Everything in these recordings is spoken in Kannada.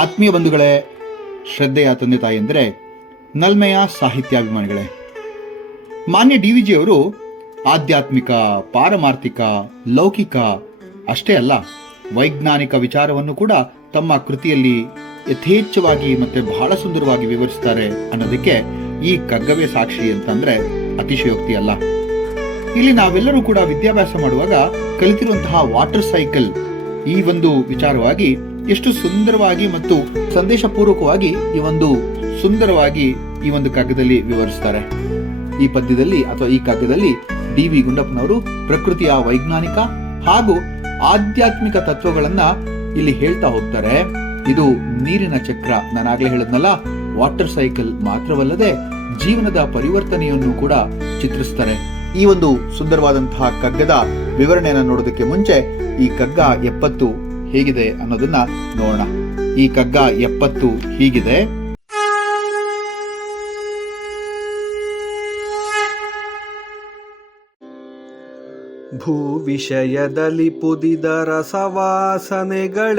ಆತ್ಮೀಯ ಬಂಧುಗಳೇ, ಶ್ರದ್ಧೆಯ ತಂದೆ ತಾಯಿಯಂದರೆ, ನಲ್ಮೆಯ ಸಾಹಿತ್ಯಾಭಿಮಾನಿಗಳೇ, ಮಾನ್ಯ DVG ಅವರು ಆಧ್ಯಾತ್ಮಿಕ, ಪಾರಮಾರ್ಥಿಕ, ಲೌಕಿಕ ಅಷ್ಟೇ ಅಲ್ಲ, ವೈಜ್ಞಾನಿಕ ವಿಚಾರವನ್ನು ಕೂಡ ತಮ್ಮ ಕೃತಿಯಲ್ಲಿ ಯಥೇಚ್ಛವಾಗಿ ಮತ್ತೆ ಬಹಳ ಸುಂದರವಾಗಿ ವಿವರಿಸ್ತಾರೆ ಅನ್ನೋದಕ್ಕೆ ಈ ಕಗ್ಗವೇ ಸಾಕ್ಷಿ ಅಂತಂದ್ರೆ ಅತಿಶಯೋಕ್ತಿ ಅಲ್ಲ. ಇಲ್ಲಿ ನಾವೆಲ್ಲರೂ ಕೂಡ ವಿದ್ಯಾಭ್ಯಾಸ ಮಾಡುವಾಗ ಕಲಿತಿರುವಂತಹ ವಾಟರ್ ಸೈಕಲ್ ಈ ಒಂದು ವಿಚಾರವಾಗಿ ಎಷ್ಟು ಸುಂದರವಾಗಿ ಮತ್ತು ಸಂದೇಶಪೂರ್ವಕವಾಗಿ ಸುಂದರವಾಗಿ ಈ ಒಂದು ಕಗ್ಗದಲ್ಲಿ ವಿವರಿಸ್ತಾರೆ. ಈ ಪದ್ಯದಲ್ಲಿ ಅಥವಾ ಈ ಕಗ್ಗದಲ್ಲಿ DV ಗುಂಡಪ್ಪನವರು ಪ್ರಕೃತಿಯ ವೈಜ್ಞಾನಿಕ ಹಾಗೂ ಆಧ್ಯಾತ್ಮಿಕ ತತ್ವಗಳನ್ನ ಇಲ್ಲಿ ಹೇಳ್ತಾ ಹೋಗ್ತಾರೆ. ಇದು ನೀರಿನ ಚಕ್ರ, ನಾನಾಗ್ಲೇ ಹೇಳಿದ್ನಲ್ಲ, ವಾಟರ್ ಸೈಕಲ್ ಮಾತ್ರವಲ್ಲದೆ ಜೀವನದ ಪರಿವರ್ತನೆಯನ್ನು ಕೂಡ ಚಿತ್ರಿಸ್ತಾರೆ. ಈ ಒಂದು ಸುಂದರವಾದಂತಹ ಕಗ್ಗದ ವಿವರಣೆಯನ್ನು ನೋಡೋದಕ್ಕೆ ಮುಂಚೆ ಈ ಕಗ್ಗ 70 ಹೇಗಿದೆ ಅನ್ನೋದನ್ನ ನೋಡೋಣ. ಈ ಕಗ್ಗ 70 ಹೀಗಿದೆ. ಭೂ ವಿಷಯದಲ್ಲಿ ಪುದಿದ ರಸವಾಸನೆಗಳೆಲ್ಲ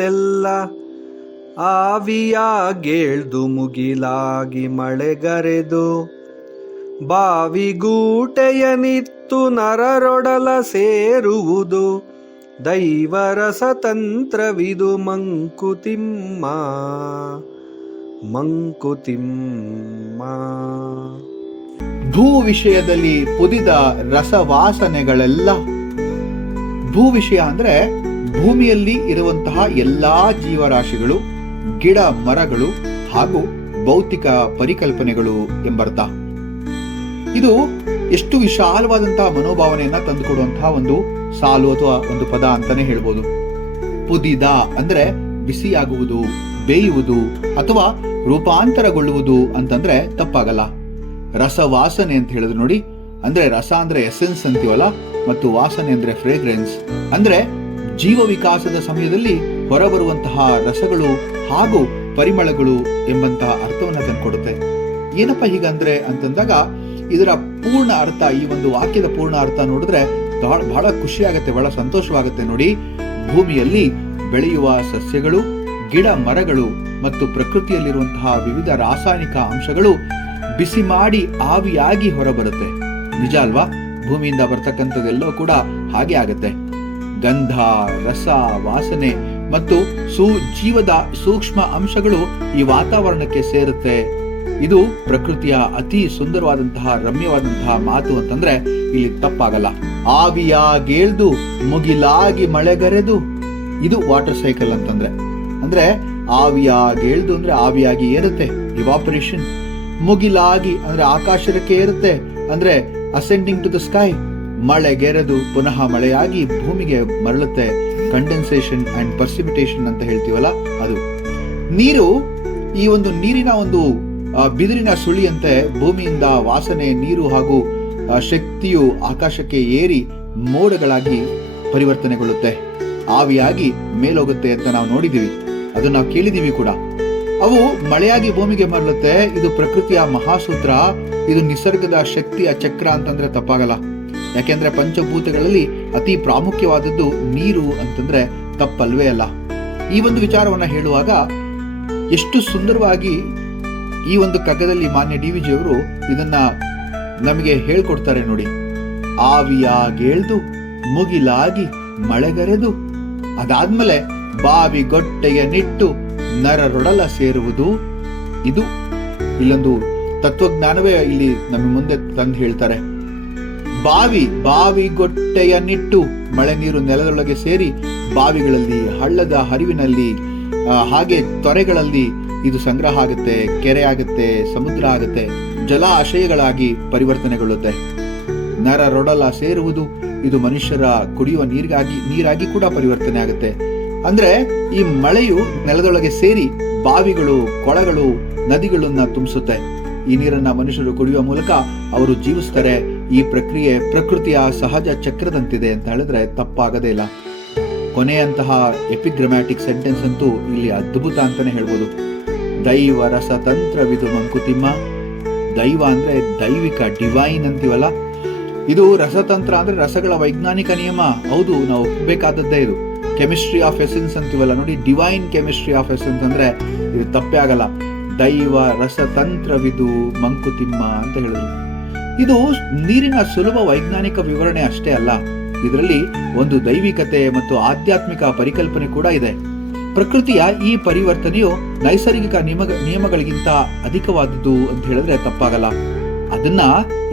ಆವಿಯಾಗೇಳ್ದು ಮುಗಿಲಾಗಿ ಮಳೆಗರೆದು ಬಾವಿಗೂಟೆಯ ನಿತ್ತು ನರರೊಡಲ ಸೇರುವುದು ದೈವರಸತಂತ್ರವಿದು ಮಂಕುತಿಮ್ಮ. ಭೂ ವಿಷಯದಲ್ಲಿ ಪುದಿದ ರಸವಾಸನೆಗಳೆಲ್ಲ. ಭೂ ವಿಷಯ ಅಂದ್ರೆ ಭೂಮಿಯಲ್ಲಿ ಇರುವಂತಹ ಎಲ್ಲಾ ಜೀವರಾಶಿಗಳು, ಗಿಡ ಮರಗಳು ಹಾಗೂ ಭೌತಿಕ ಪರಿಕಲ್ಪನೆಗಳು ಎಂಬರ್ಥ. ಇದು ಎಷ್ಟು ವಿಶಾಲವಾದಂತಹ ಮನೋಭಾವನೆಯನ್ನ ತಂದುಕೊಡುವಂತಹ ಒಂದು ಸಾಲು ಅಥವಾ ಒಂದು ಪದ ಅಂತಾನೆ ಹೇಳ್ಬೋದು. ಪುದಿದ ಅಂದ್ರೆ ಬಿಸಿಯಾಗುವುದು, ಬೇಯುವುದು ಅಥವಾ ರೂಪಾಂತರಗೊಳ್ಳುವುದು ಅಂತಂದ್ರೆ ತಪ್ಪಾಗಲ್ಲ. ರಸವಾಸನೆ ಅಂತ ಹೇಳಿದ್ರು ನೋಡಿ, ಅಂದ್ರೆ ರಸ ಅಂದ್ರೆ ಎಸೆನ್ಸ್ ಅಂತೀವಲ್ಲ, ಮತ್ತು ವಾಸನೆ ಅಂದ್ರೆ ಫ್ರೇಗ್ರೆನ್ಸ್, ಅಂದ್ರೆ ಜೀವ ವಿಕಾಸದ ಸಮಯದಲ್ಲಿ ಹೊರಬರುವಂತಹ ರಸಗಳು ಹಾಗೂ ಪರಿಮಳಗಳು ಎಂಬಂತಹ ಅರ್ಥವನ್ನ ತಂದುಕೊಡುತ್ತೆ. ಏನಪ್ಪ ಹೀಗಂದ್ರೆ ಅಂತಂದಾಗ ಇದರ ಪೂರ್ಣ ಅರ್ಥ, ಈ ಒಂದು ವಾಕ್ಯದ ಪೂರ್ಣ ಅರ್ಥ ನೋಡಿದ್ರೆ ಬಹಳ ಖುಷಿ ಆಗುತ್ತೆ, ಬಹಳ ಸಂತೋಷವಾಗುತ್ತೆ. ನೋಡಿ, ಭೂಮಿಯಲ್ಲಿ ಬೆಳೆಯುವ ಸಸ್ಯಗಳು, ಗಿಡ ಮರಗಳು ಮತ್ತು ಪ್ರಕೃತಿಯಲ್ಲಿರುವಂತಹ ವಿವಿಧ ರಾಸಾಯನಿಕ ಅಂಶಗಳು ಬಿಸಿ ಮಾಡಿ ಆವಿಯಾಗಿ ಹೊರಬರುತ್ತೆ. ನಿಜ ಅಲ್ವಾ? ಭೂಮಿಯಿಂದ ಬರ್ತಕ್ಕಂಥದ್ದೆಲ್ಲೋ ಕೂಡ ಹಾಗೆ ಆಗತ್ತೆ. ಗಂಧ, ರಸ, ವಾಸನೆ ಮತ್ತು ಜೀವದ ಸೂಕ್ಷ್ಮ ಅಂಶಗಳು ಈ ವಾತಾವರಣಕ್ಕೆ ಸೇರುತ್ತೆ. ಇದು ಪ್ರಕೃತಿಯ ಅತಿ ಸುಂದರವಾದಂತಹ ರಮ್ಯವಾದಂತಹ ಮಾತು ಅಂತಂದ್ರೆ ಇಲ್ಲಿ ತಪ್ಪಾಗಲ್ಲ. ಆವಿಯಾಗೇಳ್ದು ಮುಗಿಲಾಗಿ ಮಳೆಗರೆದು, ಇದು ವಾಟರ್ ಸೈಕಲ್ ಅಂತಂದ್ರೆ. ಅಂದ್ರೆ ಆವಿಯಾಗೇಳ್ದು ಅಂದ್ರೆ ಆವಿಯಾಗಿ ಏರುತ್ತೆ, ಇವಾಪರೇಷನ್. ಮುಗಿಲಾಗಿ ಅಂದ್ರೆ ಆಕಾಶಕ್ಕೆ ಏರುತ್ತೆ, ಅಂದ್ರೆ ಅಸೆಂಡಿಂಗ್ ಟು ದ ಸ್ಕೈ. ಮಳೆಗೆರೆದು ಪುನಃ ಮಳೆಯಾಗಿ ಭೂಮಿಗೆ ಮರಳುತ್ತೆ, ಕಂಡೆನ್ಸೇಷನ್ ಅಂಡ್ ಪರ್ಸಿಪಿಟೇಷನ್ ಅಂತ ಹೇಳ್ತೀವಲ್ಲ ಅದು. ನೀರು, ಈ ಒಂದು ನೀರಿನ ಒಂದು ಬಿದಿರಿನ ಸುಳಿಯಂತೆ ಭೂಮಿಯಿಂದ ವಾಸನೆ, ನೀರು ಹಾಗೂ ಶಕ್ತಿಯು ಆಕಾಶಕ್ಕೆ ಏರಿ ಮೋಡಗಳಾಗಿ ಪರಿವರ್ತನೆಗೊಳ್ಳುತ್ತೆ, ಆವಿಯಾಗಿ ಮೇಲೋಗುತ್ತೆ ಅಂತ ನಾವು ನೋಡಿದೀವಿ, ಅದು ನಾವು ಕೇಳಿದೀವಿ ಕೂಡ. ಅವು ಮಳೆಯಾಗಿ ಭೂಮಿಗೆ ಮರಳುತ್ತೆ. ಇದು ಪ್ರಕೃತಿಯ ಮಹಾಸೂತ್ರ, ಇದು ನಿಸರ್ಗದ ಶಕ್ತಿಯ ಚಕ್ರ ಅಂತಂದ್ರೆ ತಪ್ಪಾಗಲ್ಲ. ಯಾಕೆಂದ್ರೆ ಪಂಚಭೂತಗಳಲ್ಲಿ ಅತಿ ಪ್ರಾಮುಖ್ಯವಾದದ್ದು ನೀರು ಅಂತಂದ್ರೆ ತಪ್ಪಲ್ವೇ ಅಲ್ಲ. ಈ ಒಂದು ವಿಚಾರವನ್ನ ಹೇಳುವಾಗ ಎಷ್ಟು ಸುಂದರವಾಗಿ ಈ ಒಂದು ಕಗ್ಗದಲ್ಲಿ ಮಾನ್ಯ DVG ಅವರು ಇದನ್ನ ನಮಗೆ ಹೇಳ್ಕೊಡ್ತಾರೆ ನೋಡಿ. ಆವಿಯಾಗೇಳ್ದು ಮುಗಿಲಾಗಿ ಮಳೆಗರೆದು, ಅದಾದ್ಮೇಲೆ ಬಾವಿಗೊಟ್ಟೆಯ ನಿಟ್ಟು ನರರೊಡಲ ಸೇರುವುದು. ಇದು ಇಲ್ಲೊಂದು ತತ್ವಜ್ಞಾನವೇ ಇಲ್ಲಿ ನಮ್ಮ ಮುಂದೆ ತಂದು ಹೇಳ್ತಾರೆ. ಬಾವಿಗೊಟ್ಟೆಯ ನಿಟ್ಟು, ಮಳೆ ನೀರು ನೆಲದೊಳಗೆ ಸೇರಿ ಬಾವಿಗಳಲ್ಲಿ, ಹಳ್ಳದ ಹರಿವಿನಲ್ಲಿ, ಹಾಗೆ ತೊರೆಗಳಲ್ಲಿ ಇದು ಸಂಗ್ರಹ ಆಗುತ್ತೆ, ಕೆರೆ ಆಗುತ್ತೆ, ಸಮುದ್ರ ಆಗುತ್ತೆ, ಜಲಾಶಯಗಳಾಗಿ ಪರಿವರ್ತನೆಗೊಳ್ಳುತ್ತೆ. ನರರೊಡಲ ಸೇರುವುದು, ಇದು ಮನುಷ್ಯರ ಕುಡಿಯುವ ನೀರಾಗಿ ಕೂಡ ಪರಿವರ್ತನೆ ಆಗುತ್ತೆ. ಅಂದ್ರೆ ಈ ಮಳೆಯು ನೆಲದೊಳಗೆ ಸೇರಿ ಬಾವಿಗಳು, ಕೊಳಗಳು, ನದಿಗಳನ್ನ ತುಂಬಿಸುತ್ತೆ. ಈ ನೀರನ್ನ ಮನುಷ್ಯರು ಕುಡಿಯುವ ಮೂಲಕ ಅವರು ಜೀವಿಸ್ತಾರೆ. ಈ ಪ್ರಕ್ರಿಯೆ ಪ್ರಕೃತಿಯ ಸಹಜ ಚಕ್ರದಂತಿದೆ ಅಂತ ಹೇಳಿದ್ರೆ ತಪ್ಪಾಗದೇ ಇಲ್ಲ. ಕೊನೆಯಂತಹ ಎಪಿಗ್ರಾಮ್ಯಾಟಿಕ್ ಸೆಂಟೆನ್ಸ್ ಅಂತೂ ಇಲ್ಲಿ ಅದ್ಭುತ ಅಂತಾನೆ ಹೇಳ್ಬೋದು. ದೈವ ರಸತಂತ್ರವಿದು ಮಂಕುತಿಮ್ಮ. ದೈವ ಅಂದ್ರೆ ದೈವಿಕ, ಡಿವೈನ್ ಅಂತೀವಲ್ಲ, ಇದು ರಸತಂತ್ರ ಅಂದ್ರೆ ರಸಗಳ ವೈಜ್ಞಾನಿಕ ನಿಯಮ. ಹೌದು, ನಾವು ಒಪ್ಪಬೇಕಾದದ್ದೇ ಇದು. ಕೆಮಿಸ್ಟ್ರಿ ಆಫ್ ಎಸೆನ್ಸ್ ಅಂತೀವಲ್ಲ ನೋಡಿ, ಡಿವೈನ್ ಕೆಮಿಸ್ಟ್ರಿ ಆಫ್ ಎಸೆನ್ಸ್ ಅಂದ್ರೆ ಇದು ತಪ್ಪೇ ಆಗಲ್ಲ. ದೈವ ರಸತಂತ್ರವಿದು ಮಂಕುತಿಮ್ಮ ಅಂತ ಹೇಳಿದ್ರು. ಇದು ನೀರಿನ ಸುಲಭ ವೈಜ್ಞಾನಿಕ ವಿವರಣೆ ಅಷ್ಟೇ ಅಲ್ಲ, ಇದರಲ್ಲಿ ಒಂದು ದೈವಿಕತೆ ಮತ್ತು ಆಧ್ಯಾತ್ಮಿಕ ಪರಿಕಲ್ಪನೆ ಕೂಡ ಇದೆ. ಪ್ರಕೃತಿಯ ಈ ಪರಿವರ್ತನೆಯು ನೈಸರ್ಗಿಕ ನಿಯಮಗಳಿಗಿಂತ ಅಧಿಕವಾದದ್ದು ಅಂತ ಹೇಳಿದ್ರೆ ತಪ್ಪಾಗಲ್ಲ. ಅದನ್ನ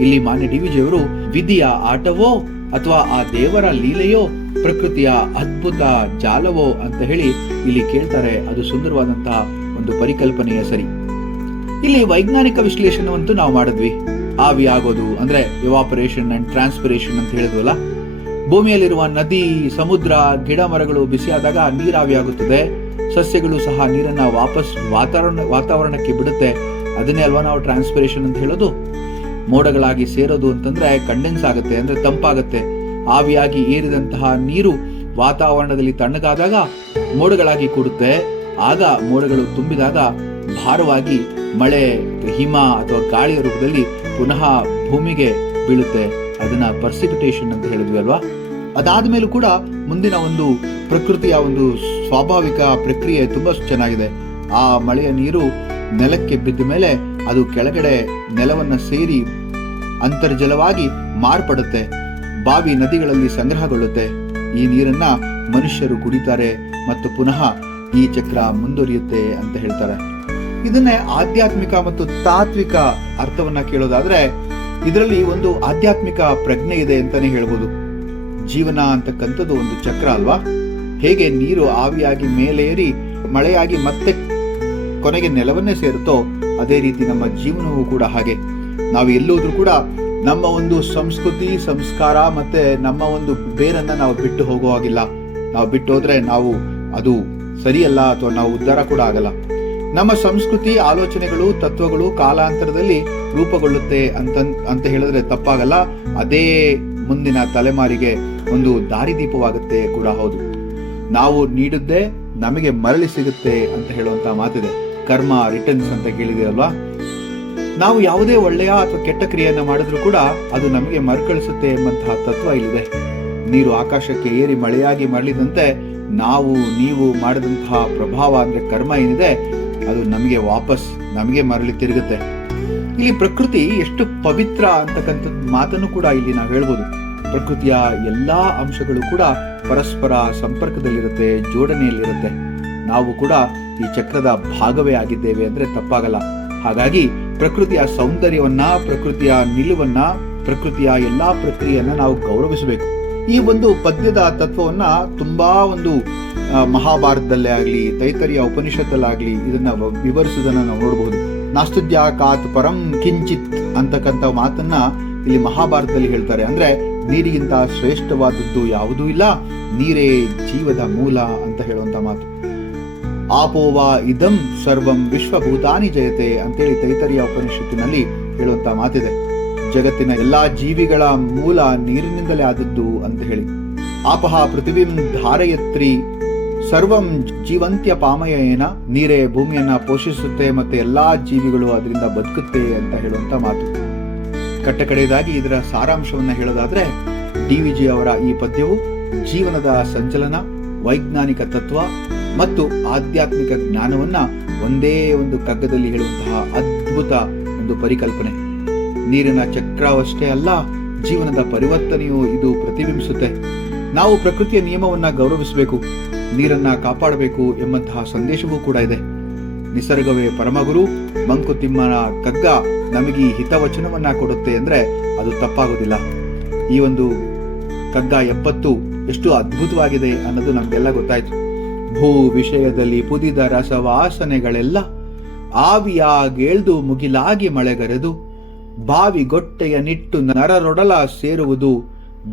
ಇಲ್ಲಿ ಮಾನ್ಯ ಡಿ.ವಿ.ಜಿ. ಅವರು ವಿಧಿಯ ಆಟವೋ ಅಥವಾ ಆ ದೇವರ ಲೀಲೆಯೋ ಪ್ರಕೃತಿಯ ಅದ್ಭುತ ಜಾಲವೋ ಅಂತ ಹೇಳಿ ಇಲ್ಲಿ ಕೇಳ್ತಾರೆ. ಅದು ಸುಂದರವಾದಂತಹ ಒಂದು ಪರಿಕಲ್ಪನೆಯ ಸರಿ. ಇಲ್ಲಿ ವೈಜ್ಞಾನಿಕ ವಿಶ್ಲೇಷಣೆವಂತೂ ನಾವು ಮಾಡಿದ್ವಿ. ಆವಿ ಆಗೋದು ಅಂದ್ರೆ ಎವಾಪರೇಷನ್ ಅಂಡ್ ಟ್ರಾನ್ಸ್ಪಿರೇಷನ್ ಅಂತ ಹೇಳಿದ್ವಲ್ಲ. ಭೂಮಿಯಲ್ಲಿರುವ ನದಿ, ಸಮುದ್ರ, ಗಿಡ ಮರಗಳು ಬಿಸಿಯಾದಾಗ ನೀರಾವಿ ಆಗುತ್ತದೆ. ಸಸ್ಯಗಳು ಸಹ ನೀರನ್ನ ವಾಪಸ್ ವಾತಾವರಣಕ್ಕೆ ಬಿಡುತ್ತೆ. ಅದನ್ನೇ ಅಲ್ವಾ ನಾವು ಟ್ರಾನ್ಸ್ಪಿರೇಷನ್ ಅಂತ ಹೇಳೋದು. ಮೋಡಗಳಾಗಿ ಸೇರೋದು ಅಂತಂದ್ರೆ ಕಂಡೆನ್ಸ್ ಆಗುತ್ತೆ, ಅಂದ್ರೆ ತಂಪಾಗುತ್ತೆ. ಆವಿಯಾಗಿ ಏರಿದಂತಹ ನೀರು ವಾತಾವರಣದಲ್ಲಿ ತಣ್ಣಗಾದಾಗ ಮೋಡಗಳಾಗಿ ಕೂಡುತ್ತೆ. ಆಗ ಮೋಡಗಳು ತುಂಬಿದಾಗ ಭಾರವಾಗಿ ಮಳೆ, ಹಿಮ ಅಥವಾ ಗಾಳಿಯ ರೂಪದಲ್ಲಿ ಪುನಃ ಭೂಮಿಗೆ ಬೀಳುತ್ತೆ. ಅದನ್ನ ಪರ್ಸಿಪಿಟೇಷನ್ ಅಂತ ಹೇಳಿದ್ವಿ ಅಲ್ವಾ. ಅದಾದ್ಮೇಲೂ ಕೂಡ ಮುಂದಿನ ಒಂದು ಪ್ರಕೃತಿಯ ಒಂದು ಸ್ವಾಭಾವಿಕ ಪ್ರಕ್ರಿಯೆ ತುಂಬಾ ಚೆನ್ನಾಗಿದೆ. ಆ ಮಳೆಯ ನೀರು ನೆಲಕ್ಕೆ ಬಿದ್ದ ಮೇಲೆ ಅದು ಕೆಳಗಡೆ ನೆಲವನ್ನ ಸೇರಿ ಅಂತರ್ಜಲವಾಗಿ ಮಾರ್ಪಡುತ್ತೆ. ಬಾವಿ, ನದಿಗಳಲ್ಲಿ ಸಂಗ್ರಹಗೊಳ್ಳುತ್ತೆ. ಈ ನೀರನ್ನ ಮನುಷ್ಯರು ಕುಡಿತಾರೆ ಮತ್ತು ಪುನಃ ಈ ಚಕ್ರ ಮುಂದುವರಿಯುತ್ತೆ ಅಂತ ಹೇಳ್ತಾರೆ. ಇದನ್ನೇ ಆಧ್ಯಾತ್ಮಿಕ ಮತ್ತು ತಾತ್ವಿಕ ಅರ್ಥವನ್ನ ಕೇಳೋದಾದ್ರೆ ಇದರಲ್ಲಿ ಒಂದು ಆಧ್ಯಾತ್ಮಿಕ ಪ್ರಜ್ಞೆ ಇದೆ ಅಂತಾನೆ ಹೇಳ್ಬೋದು. ಜೀವನ ಅಂತಕ್ಕಂಥದ್ದು ಒಂದು ಚಕ್ರ ಅಲ್ವಾ. ಹೇಗೆ ನೀರು ಆವಿಯಾಗಿ ಮೇಲೇರಿ ಮಳೆಯಾಗಿ ಮತ್ತೆ ಕೊನೆಗೆ ನೆಲವನ್ನೇ ಸೇರುತ್ತೋ ಅದೇ ರೀತಿ ನಮ್ಮ ಜೀವನವೂ ಕೂಡ ಹಾಗೆ. ನಾವು ಎಲ್ಲೋದ್ರೂ ಕೂಡ ನಮ್ಮ ಒಂದು ಸಂಸ್ಕೃತಿ, ಸಂಸ್ಕಾರ ಮತ್ತೆ ನಮ್ಮ ಒಂದು ಬೇರನ್ನ ನಾವು ಬಿಟ್ಟು ಹೋಗುವಾಗಿಲ್ಲ. ನಾವು ಬಿಟ್ಟು ಹೋದ್ರೆ ನಾವು ಅದು ಸರಿಯಲ್ಲ ಅಥವಾ ನಾವು ಉದ್ಧಾರ ಕೂಡ ಆಗಲ್ಲ. ನಮ್ಮ ಸಂಸ್ಕೃತಿ, ಆಲೋಚನೆಗಳು, ತತ್ವಗಳು ಕಾಲಾಂತರದಲ್ಲಿ ರೂಪುಗೊಳ್ಳುತ್ತೆ ಅಂತ ಹೇಳಿದ್ರೆ ತಪ್ಪಾಗಲ್ಲ. ಅದೇ ಮುಂದಿನ ತಲೆಮಾರಿಗೆ ಒಂದು ದಾರಿದೀಪವಾಗುತ್ತೆ ಕೂಡ ಹೌದು. ನಾವು ನೀಡುತ್ತೆ ನಮಗೆ ಮರಳಿ ಸಿಗುತ್ತೆ ಅಂತ ಹೇಳುವಂತ ಮಾತಿದೆ. ಕರ್ಮ ರಿಟರ್ನ್ಸ್ ಅಂತ ಕೇಳಿದಿರಲ್ವಾ. ನಾವು ಯಾವುದೇ ಒಳ್ಳೆಯ ಅಥವಾ ಕೆಟ್ಟ ಕ್ರಿಯೆಯನ್ನ ಮಾಡಿದ್ರು ಕೂಡ ಅದು ನಮಗೆ ಮರುಕಳಿಸುತ್ತೆ ಎಂಬಂತಹ ತತ್ವ ಇಲ್ಲಿದೆ. ನೀರು ಆಕಾಶಕ್ಕೆ ಏರಿ ಮಳೆಯಾಗಿ ಮರಳಿದಂತೆ ನಾವು ನೀವು ಮಾಡಿದಂತಹ ಪ್ರಭಾವ ಅಂದ್ರೆ ಕರ್ಮ ಏನಿದೆ ಅದು ನಮಗೆ ವಾಪಸ್ ನಮಗೆ ಮರಳಿ ತಿರುಗುತ್ತೆ. ಇಲ್ಲಿ ಪ್ರಕೃತಿ ಎಷ್ಟು ಪವಿತ್ರ ಅಂತಕ್ಕಂಥ ಮಾತನ್ನು ಕೂಡ ಇಲ್ಲಿ ನಾವು ಹೇಳ್ಬೋದು. ಪ್ರಕೃತಿಯ ಎಲ್ಲಾ ಅಂಶಗಳು ಕೂಡ ಪರಸ್ಪರ ಸಂಪರ್ಕದಲ್ಲಿರುತ್ತೆ, ಜೋಡಣೆಯಲ್ಲಿರುತ್ತೆ. ನಾವು ಕೂಡ ಈ ಚಕ್ರದ ಭಾಗವೇ ಆಗಿದ್ದೇವೆ ಅಂದ್ರೆ ತಪ್ಪಾಗಲ್ಲ. ಹಾಗಾಗಿ ಪ್ರಕೃತಿಯ ಸೌಂದರ್ಯವನ್ನ, ಪ್ರಕೃತಿಯ ನಿಲುವನ್ನ, ಪ್ರಕೃತಿಯ ಎಲ್ಲಾ ಪ್ರಕ್ರಿಯೆಯನ್ನ ನಾವು ಗೌರವಿಸಬೇಕು. ಈ ಒಂದು ಪದ್ಯದ ತತ್ವವನ್ನ ತುಂಬಾ ಒಂದು ಮಹಾಭಾರತದಲ್ಲೇ ಆಗ್ಲಿ, ತೈತರಿಯ ಉಪನಿಷತ್ತಲ್ಲಾಗ್ಲಿ ಇದನ್ನ ವಿವರಿಸುವುದನ್ನ ನಾವು ನೋಡಬಹುದು. ನಾಸ್ತುದ್ಯಾಕಾತ್ ಪರಂ ಕಿಂಚಿತ್ ಅಂತಕ್ಕಂಥ ಮಾತನ್ನ ಇಲ್ಲಿ ಮಹಾಭಾರತದಲ್ಲಿ ಹೇಳ್ತಾರೆ. ಅಂದ್ರೆ ನೀರಿಗಿಂತ ಶ್ರೇಷ್ಠವಾದದ್ದು ಯಾವುದೂ ಇಲ್ಲ, ನೀರೇ ಜೀವದ ಮೂಲ ಅಂತ ಹೇಳುವಂತ ಮಾತು. ಆಪೋವಾ ಇದಂ ಸರ್ವಂ ವಿಶ್ವಭೂತಾನಿ ಜಯತೆ ಅಂತೇಳಿ ತೈತರಿಯ ಉಪನಿಷತ್ತಿನಲ್ಲಿ ಹೇಳುವಂತ ಮಾತಿದೆ. ಜಗತ್ತಿನ ಎಲ್ಲಾ ಜೀವಿಗಳ ಮೂಲ ನೀರಿನಿಂದಲೇ ಆದದ್ದು ಅಂತ ಹೇಳಿ. ಆಪಹ ಪೃಥಿವೀಂ ಧಾರಯತ್ರಿ ಸರ್ವಂ ಜೀವಂತ್ಯ ಪಾಮಯೇನ, ನೀರೇ ಭೂಮಿಯನ್ನ ಪೋಷಿಸುತ್ತೆ ಮತ್ತೆ ಎಲ್ಲಾ ಜೀವಿಗಳು ಅದರಿಂದ ಬದುಕುತ್ತೆ ಅಂತ ಹೇಳುವಂತ ಮಾತು. ಕಟ್ಟಕಡೆಯದಾಗಿ ಇದರ ಸಾರಾಂಶವನ್ನ ಹೇಳೋದಾದ್ರೆ ಡಿ.ವಿ.ಜಿ. ಅವರ ಈ ಪದ್ಯವು ಜೀವನದ ಸಂಚಲನ, ವೈಜ್ಞಾನಿಕ ತತ್ವ ಮತ್ತು ಆಧ್ಯಾತ್ಮಿಕ ಜ್ಞಾನವನ್ನ ಒಂದೇ ಒಂದು ಕಗ್ಗದಲ್ಲಿ ಹೇಳುವಂತಹ ಅದ್ಭುತ ಒಂದು ಪರಿಕಲ್ಪನೆ. ನೀರಿನ ಚಕ್ರವಷ್ಟೇ ಅಲ್ಲ, ಜೀವನದ ಪರಿವರ್ತನೆಯು ಇದು ಪ್ರತಿಬಿಂಬಿಸುತ್ತೆ. ನಾವು ಪ್ರಕೃತಿಯ ನಿಯಮವನ್ನ ಗೌರವಿಸಬೇಕು, ನೀರನ್ನ ಕಾಪಾಡಬೇಕು ಎಂಬಂತಹ ಸಂದೇಶವೂ ಕೂಡ ಇದೆ. ನಿಸರ್ಗವೇ ಪರಮಗುರು, ಮಂಕುತಿಮ್ಮನ ಕಗ್ಗ ನಮಗೆ ಈ ಹಿತವಚನವನ್ನ ಕೊಡುತ್ತೆ ಅಂದ್ರೆ ಅದು ತಪ್ಪಾಗುವುದಿಲ್ಲ. ಈ ಒಂದು ಕಗ್ಗ 70 ಎಷ್ಟು ಅದ್ಭುತವಾಗಿದೆ ಅನ್ನೋದು ನಮ್ಗೆಲ್ಲ ಗೊತ್ತಾಯ್ತು. ಭೂ ವಿಷಯದಲ್ಲಿ ಪುದಿದ ರಸವಾಸನೆಗಳೆಲ್ಲ ಆವಿಯಾಗೇಳ್ದು ಮುಗಿಲಾಗಿ ಮಳೆಗರೆದು ಬಾವಿಗೊಟ್ಟೆಯ ನಿಟ್ಟು ನರರೊಡಲ ಸೇರುವುದು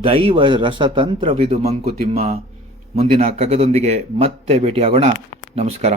ದೈವ ರಸತಂತ್ರವಿದು ಮಂಕುತಿಮ್ಮ. ಮುಂದಿನ ಕಗ್ಗದೊಂದಿಗೆ ಮತ್ತೆ ಭೇಟಿಯಾಗೋಣ. ನಮಸ್ಕಾರ.